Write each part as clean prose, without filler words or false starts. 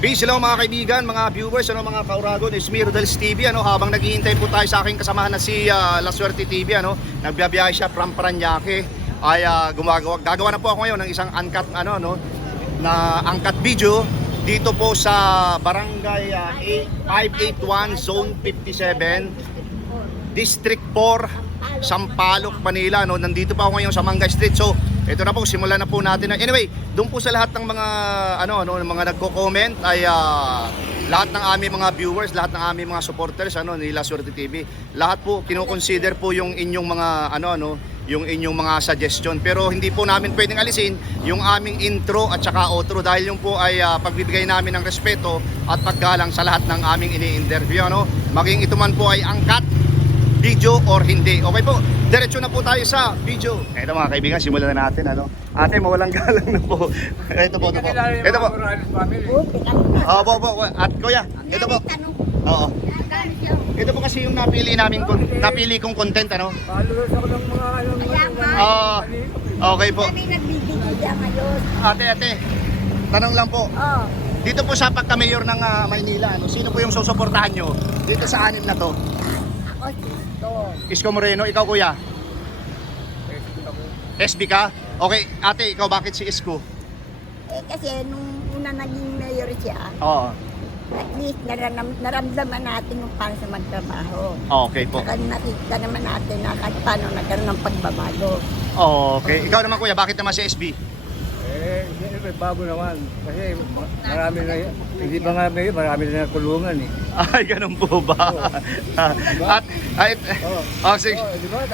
Peace, hello mga kaibigan, mga viewers, mga kauragon, it's me, Rodels TV, habang naghihintay po tayo sa aking kasamahan na si La Suerte TV, nagbiyabiyahe siya from Paranaque, ay gagawa na po ako ngayon ng isang uncut, na uncut video dito po sa Barangay 581, Zone 57, District 4, Sampaloc, Manila, nandito pa ako ngayon sa Mangga Street. So, ito na po, simulan na po natin. Anyway, doon po sa lahat ng mga mga nagko-comment ay lahat ng aming mga viewers, lahat ng aming mga supporters ni La Suerte TV. Lahat po kino-consider po yung inyong mga yung inyong mga suggestion. Pero hindi po namin pwedeng alisin yung aming intro at saka outro dahil yung po ay pagbibigay namin ng respeto at paggalang sa lahat ng aming ini-interview, maging ito man po ay angkat video or hindi. Okay po, diretso na po tayo sa video. Ito mga kaibigan, simulan na natin. Ate, mawalang galang na po. Ito po. Ito po. Po. At kuya, ito po. Oo. Ito po kasi yung napili kong content, Followers ako ng mga okay po. Kami nagbibigay ngayon. Ate, tanong lang po. Dito po sa pagka-mayor ng Maynila, sino po yung susuportahan nyo dito sa anim na to? Ako dito. Isko Moreno, ikaw kuya? SB ka? Okay, ate, ikaw bakit si Isko? Kasi nung una naging mayor siya, Oo. at least naramdaman natin yung para sa magtrabaho. Okay po. Saka nakita naman natin na kahit paano nagkaroon ng pagbabago. Okay. Ikaw naman kuya, bakit naman si SB? siyempre bago naman. Kasi marami na, hindi ba nga may, marami na nakulungan eh. Ay, ganun po ba? At, sige. Di ba?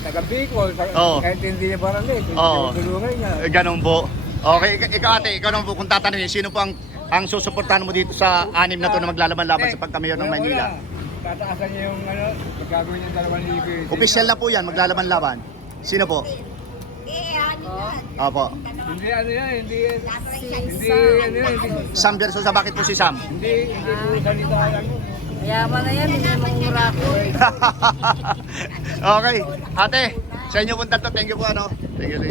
Taga Bicol, Oo. kahit hindi niya barangay, Oo. nakulungan niya. Ganun po. Okay, ikaw ate, ikaw naman po kung tatanungin, sino po ang susuportahan mo dito sa anim na to na maglalaban-laban sa pagka-mayor ng Maynila? Tataasan niya yung gagawin niya 2,000. Official na po yan, maglalaban-laban. Sino po? Opo. Hindi ano yan, hindi Sam versus sa bakit po si Sam? hindi po salita lang yun. Yaman na yan, hindi mangura ko. Okay, ate, sa inyo punta to. Thank you po Thank you.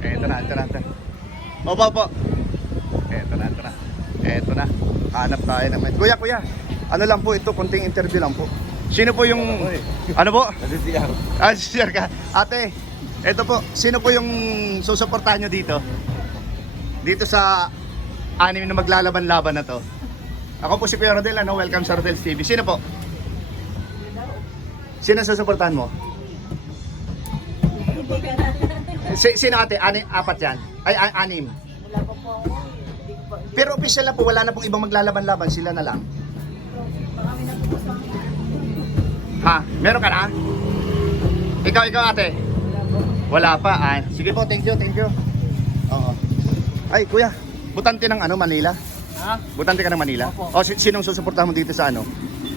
Ito na. Opo. Ito na. Hanap tayo naman. Kuya. Ano lang po ito, konting interview lang po. Sino po yung ano po? Share ka. Ate, ito po, sino po yung susuportahan nyo dito? Dito sa anim na maglalaban-laban na to. Ako po si Kuya Rodel, welcome sa Rodels TV. Sino po? Sino susuportahan mo? Sino ate? Apat yan? Ay, anim. Pero official na po, wala na pong ibang maglalaban-laban, sila na lang. Ha? Meron ka na? Ikaw ate? Wala pa. Sige po, thank you. Oo. Ay, kuya, butante ng Manila? Ha? Butante ka ng Manila? Opo. O, sinong susuportahan mo dito sa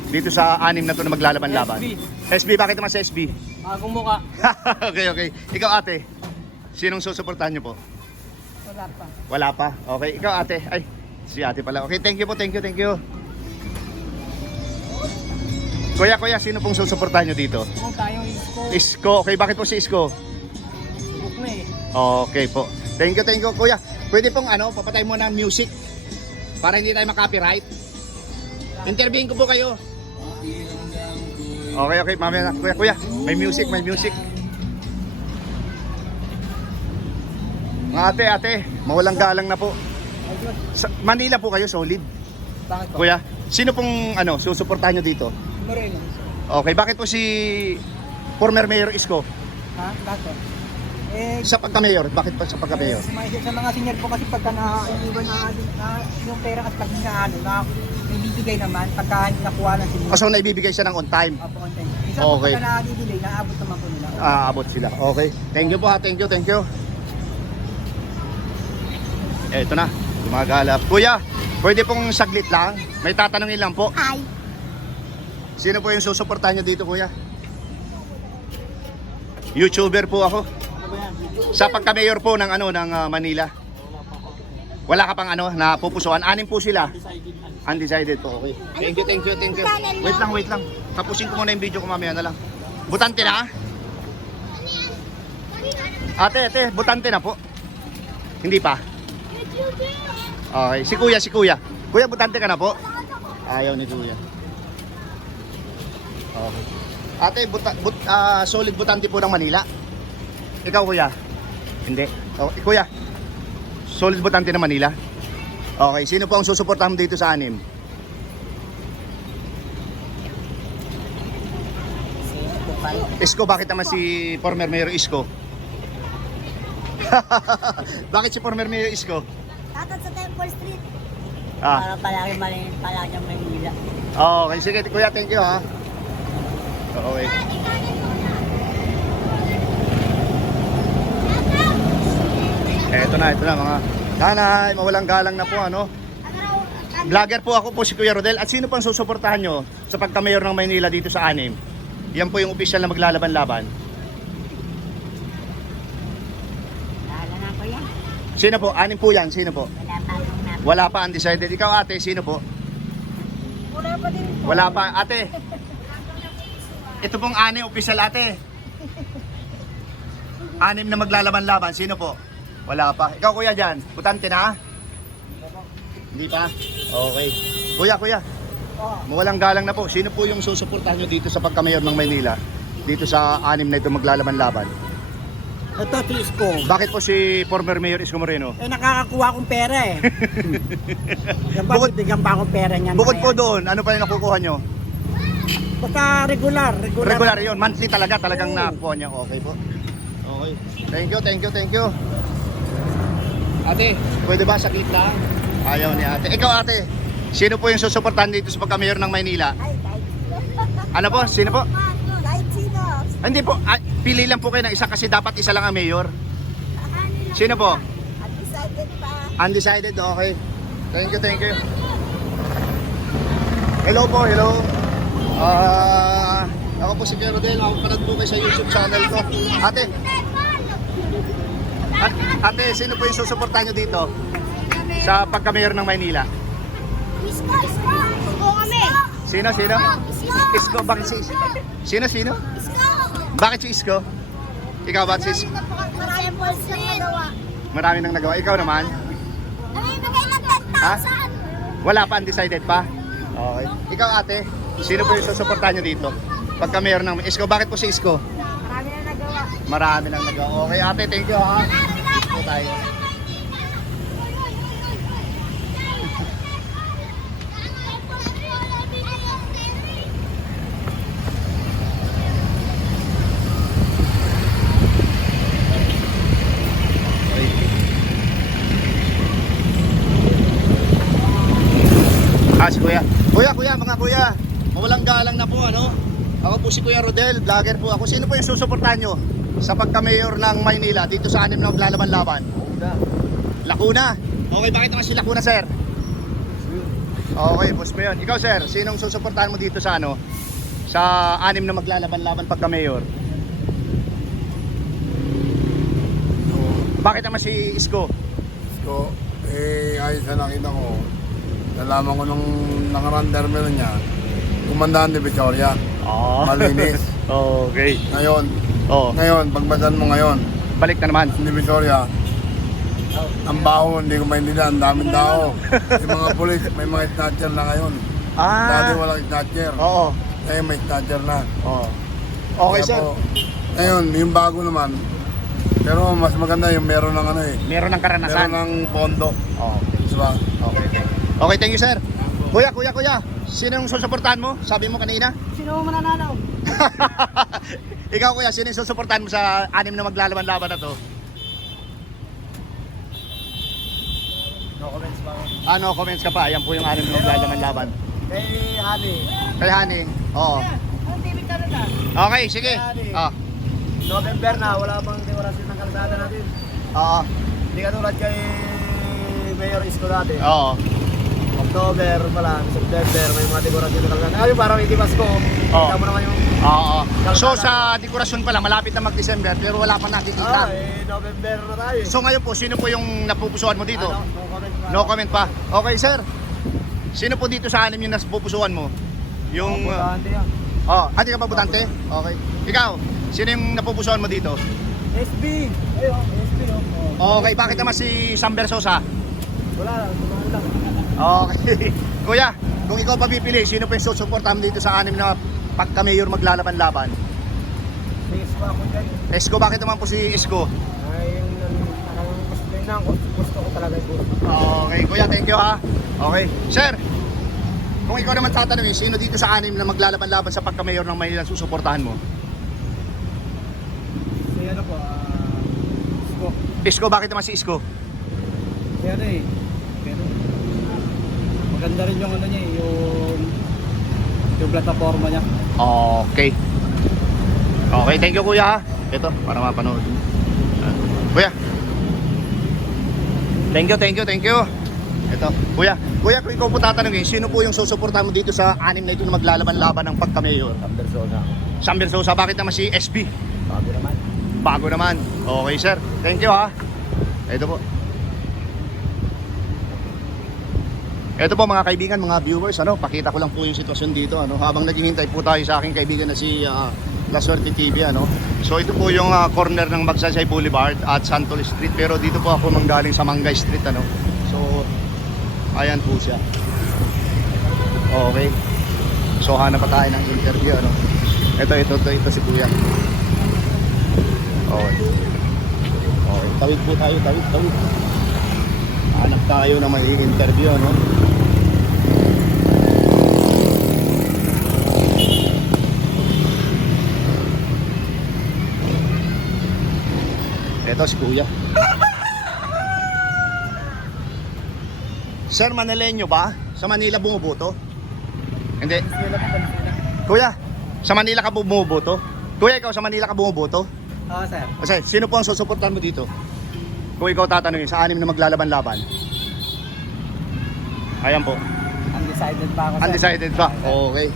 Dito sa anim na to na maglalaban-laban? SB, bakit naman sa SB? Bagong muka. Okay. Ikaw ate, sinong susuportahan nyo po? Wala pa. Okay, ikaw ate. Ay, si ate pala. Okay, thank you po. Kuya, sino pong susuportahan nyo dito? Kung tayo Isko. Okay, bakit po si Isko? Facebook na eh. Okay po. Thank you, kuya. Pwede pong papatay mo ng music para hindi tayo makopyright. Interviewin ko po kayo. Okay, mamaya na. Kuya, may music. Mga ate, mawalang galang na po. Sa Manila po kayo, solid. Bakit po? Kuya, sino pong susuportahan nyo dito? Moreno. Okay, bakit po si former Mayor Isko? Ha? Bakit? Sa pagka-mayor, bakit pa sa pagka-mayor? Sa mga senior po kasi pagka naiiwan na yung pera at pag na ibibigay naman pagka nakuha ng senior. So naibibigay siya ng on time? Opo, on time. Isa Okay. po pagka na-delay, naabot naman po nila. Abot sila. Okay. Thank you po ha. Thank you. Ito na. Gumagalap. Kuya, pwede pong saglit lang. May tatanungin lang po. Ay, Sino po yung susuportahan nyo dito, kuya? YouTuber po ako. Sa pagka-mayor po ng ng Manila. Wala ka pang napupusuan. Anim po sila. Undecided po. Okay. Thank you. Wait lang. Tapusin ko muna yung video ko mamaya na lang. Butante na? Ate, butante na po. Hindi pa. Okay, si Kuya, si Kuya. Kuya, butante ka na po? Ayaw ni Kuya. Okay. Ate, solid butante po ng Manila. Ikaw, Kuya? Hindi. Okay, Kuya, solid butante ng Manila. Okay, sino po ang susuportahan mo dito sa anim? Isko, bakit naman si former Mayor Isko? Bakit si former Mayor Isko? Tatad sa Temple Street. Ah, Para palagi malinis, palagi ang Maynila. okay, sige Kuya, thank you ha. Okay. Eto na mga nanay, mawalang galang na po ano. Vlogger po ako po si Kuya Rodel. At sino pang susuportahan nyo sa pagka-mayor ng Maynila dito sa anim? Yan po yung official na maglalaban-laban. Lala na ko yan. Sino po? Anim po yan. Sino po? Wala pa akong napit. Wala pa undecided. Ikaw ate, sino po? Wala pa din po. Wala pa. Ate. Ito pong anim official ate. Anim na maglalaban-laban. Sino po? Wala pa. Ikaw kuya dyan. Butante na? Hindi pa? Okay. Kuya. Mawalang galang na po. Sino po yung susuportahan nyo dito sa pagka-mayor ng Maynila? Dito sa anim na ito maglalaban-laban. Ito, si Isko. Bakit po si former Mayor Isko Moreno? Eh, nakakakuha akong pera eh. Yan ba, bibigyan pa akong pera niyan. Bukod po doon, ano pa yung nakukuha nyo? Basta regular. Regular yun. Monthly talagang Oo. nakukuha nyo. Okay po. Okay. Thank you. Ate, pwede ba sakit lang? Ayaw ni ate. Ikaw ate, sino po yung susuportahan dito sa pagka-mayor ng Maynila? Ay, kahit sino. Ano po? Sino po? Kahit sino. Hindi po, pili lang po kayo ng isa kasi dapat isa lang ang mayor. Kakanin lang Sino po? kita. Undecided pa. Undecided, okay. Thank you. Hello po. Ako po si Kuya Rodel, ako panood po kayo sa YouTube channel ko. Ate, sino po yung susuportahan nyo dito sa pagka-mayor ng Maynila? Isko. Isko kami. Sino? Isko, bakit si Isko? Sino? Isko. Bakit si Isko? Ikaw ba si Isko? Marami po siyang nagawa. Marami nang nagawa. Ikaw naman? Ano yung nagay ng Ha? 10,000? Wala pa, undecided pa? Okay. Ikaw ate, sino po yung susuportahan nyo dito? Pagka-mayor ng Isko, bakit po si Isko? Marami na nagawa. Marami nang nagawa. Okay ate, thank you ha. Po tayo. Si Kuya. Mga kuya. Mawalang galang na po ano. Ako po si Kuya Rodel, vlogger po ako. Sino po yung susuportahan nyo sa pagka-mayor ng Maynila dito sa anim na maglalaban-laban? Lacuna. Okay, bakit naman si Lacuna, sir? Okay, boss mo yun. Ikaw, sir, sinong susuportahan mo dito sa ano? Sa anim na maglalaban-laban pagka-mayor? Bakit naman si Isko? So, ayos na nakita ko, nalaman ko nung nangarandermer niya, kumandahan ni Victoria, malinis. Okay. Ngayon, pagbasan mo ngayon, Balik na naman. ni Victoria, ang baho, hindi ko maintindihan, ang daming tao. Yung mga pulis, may mga snatcher na ngayon. Dati walang snatcher, Oo. ngayon may snatcher na. Oo. Okay, Kaya sir. po, ngayon, yung bago naman, pero mas maganda yung meron ng ano eh, Meron ng karanasan. meron ng pondo. Oo. Diba? Okay. Okay, thank you, sir. Kuya. Sino yung susuportahan mo? Sabi mo kanina? Sino mo mananalo? Ikaw, kuya, sino yung susuportahan mo sa anim na maglalaban-laban na to? No comments ba? Ano, comments ka pa. Ayan po yung anim na maglalaban-laban. Kay Hani, Kay Hani. Oo. Anong TV ka na? Okay, sige. Ah. November na, wala pang dekorasyon ng kalsada natin. Oo. Hindi ka tulad kay Mayor Isko dati. Oo. October pa lang, September, may mga dekorasyon ng kalsada. Ngayon parang hindi Pasko. Kita mo naman yung... Oo. So sa dekorasyon pa lang, malapit na mag-December pero wala pa nakikita. November na tayo eh. So ngayon po, sino po yung napupusuan mo dito? Ano? No comment pa. No comment pa. Okay, sir. Sino po dito sa anim yung napupusuan mo? Yung... Butante yan. Hindi ka pa butante? Okay. Ikaw, sino yung napupusuan mo dito? SB! Ayun, SB oh. Okay, bakit naman si Sam Versosa? Wala lang, lang. Okay. Kuya, kung ikaw papipili, sino pa yung susuportahan mo dito sa 6 na pagka-mayor maglalaban-laban? Base pa ako dyan. Esko, bakit naman po si Esko? Ay, gusto ko talaga yung gusto. Okay, kuya, thank you ha. Okay. Sir, kung ikaw naman tatanungin, sino dito sa 6 na maglalaban-laban sa pagka-mayor ng Maynila susuportahan mo? Si ano po, Isko. Esko, bakit naman si Esko? Si ano eh. Pero, maganda rin yung ano niya eh, yung plataforma niya. Okay. Okay, thank you kuya ha. Ito, para mapanood. Kuya. Thank you. Ito, kuya. Kuya, kung ikaw po tatanungin, sino po yung susuportahan mo dito sa 6 na ito na maglalaban-laban ng pagka-mayor? Sam Bersosa, bakit naman si SB? Bago naman. Bago naman. Okay, sir. Thank you ha. Ito po. Ito po mga kaibigan, mga viewers, pakita ko lang po yung sitwasyon dito, habang naghihintay po tayo sa aking kaibigan na si La Suerte TV, So ito po yung corner ng Magsaysay Boulevard at Santol Street, pero dito po ako manggaling sa Mangay Street, So ayan po siya. Okay. So hanap pa tayo ng interview, Ito si Kuya. Okay. Okay, tawid po tayo, tawid. Hanap tayo na may interview, Ito si Kuya. Sir, Manileño ba? Sa Manila bumuboto? Hindi. Kuya, sa Manila ka bumuboto? Kuya, ikaw sa Manila ka bumuboto? Oo, sir. Kasi sino po ang susuportahan mo dito? Kung ikaw tatanungin sa 6 na maglalaban-laban. Ayan po. Undecided pa ako, sir. Undecided pa. Okay.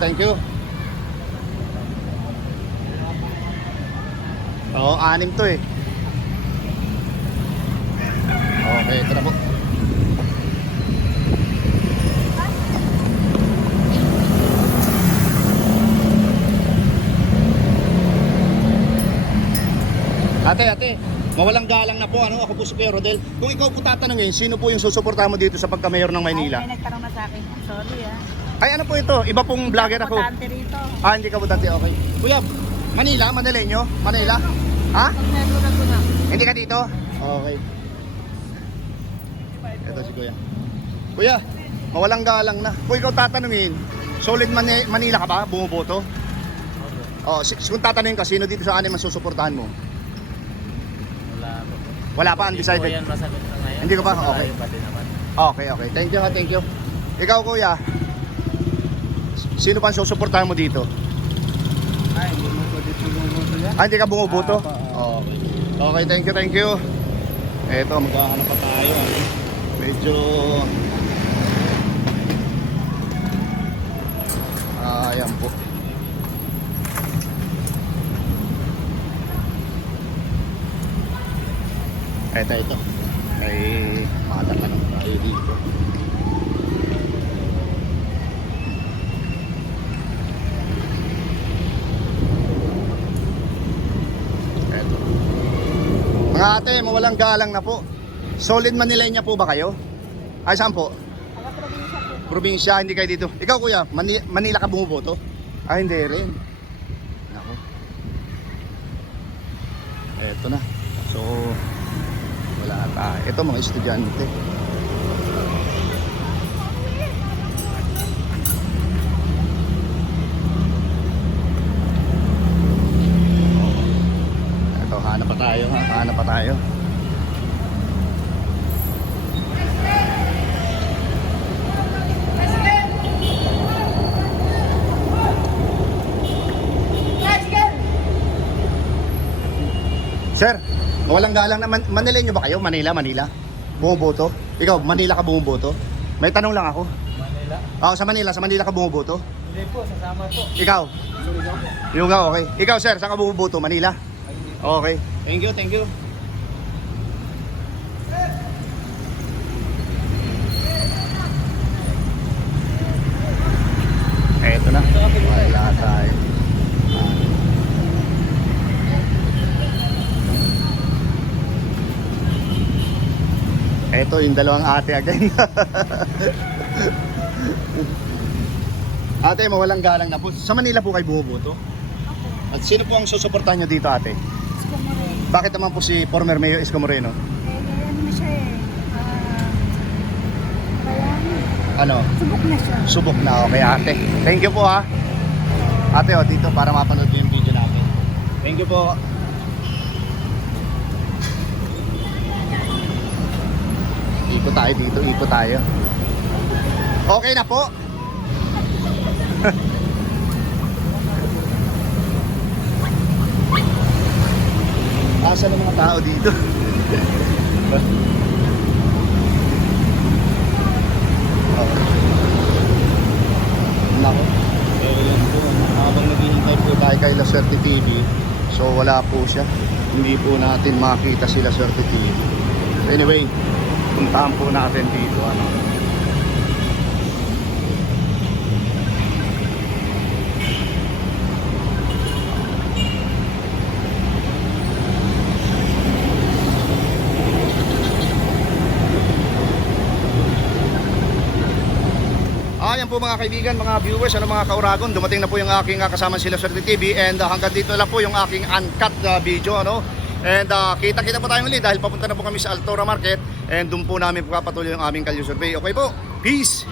Thank you. Oo, 6 to eh. Okay, ito na po. Ate, mawalang galang na po, Ako po si Kuya Rodel. Kung ikaw po tatanungin, sino po yung susuportahan mo dito sa pagka-mayor ng Maynila? Ay, may nagtanong na sa akin. Sorry Ay, ano po ito? Iba pong vlogger ako. Importante rito. Hindi ka butante, okay. Kuya, Manila, Manileño? Manila? Ha? Pag nalunan ko na. Hindi ka dito? Okay. Ito si Kuya. Kuya, mawalang galang na. Kung ikaw tatanungin, solid Manila ka ba? Bumuboto? Kung tatanungin ka, sino dito sa 6 man susuportahan mo? Wala pa, undecided. Hindi ko yan masagot na ngayon. Hindi ko pa? Okay. Malayo pa din naman. Okay. Thank you. Ikaw, Kuya, sino pa ang susuportahan mo dito? Ay, hindi mo po dito bumubuto yan. Hindi ka bumuboto? Okay. Okay, thank you. Eto, maghahanap pa tayo. Medyo ayan po. Ito. Ay, matatanong tayo dito. Ito. Mga ate, mawalang galang na po. Solid Manileña po ba kayo? Ay, saan po? Probinsya, hindi kayo dito. Ikaw kuya, Manila ka bumuboto? Hindi rin. Nako. Eto na. So, wala tayo. Ito mga estudyante. Ito, hanap pa tayo. Hanap pa tayo. Sir, walang galang na. Manileño ba kayo? Manila? Bumuboto? Ikaw, Manila ka bumuboto? May tanong lang ako. Manila? Sa Manila. Sa Manila ka bumuboto? Hindi po, sasama po. Ikaw? Surigao, okay. Ikaw, sir, saan ka bumuboto? Manila? Okay. Thank you. Eto na. Wala tayo. Ito yung dalawang ate again. Ate, mawalang galang na po. Sa Manila po kayo bumuboto? At sino po ang susuportahan nyo dito, ate? Isko Moreno. Bakit naman po si former Mayor Isko Moreno? Ano na siya eh. Kaya Ano? subok na siya. Subok na. Okay, ate. Thank you po, ha. Ate, dito para mapanood nyo yung video natin. Thank you po. Ikot tayo dito, ikot tayo. Okay na po. Asan ang mga tao dito? Nako. Yan po. Habang naghihintay po tayo kay La Suerte TV, so wala po siya. Hindi po natin makita si La Suerte TV. So anyway, puntahan po natin dito. Ayan po mga kaibigan, mga viewers, mga kauragon, dumating na po yung aking kasama sila sa TV, and hanggang dito lang po yung aking uncut video, and kita-kita po tayo ulit dahil papunta na po kami sa Altora Market, and doon po namin papatuloy yung aming kalye survey. Okay po, peace!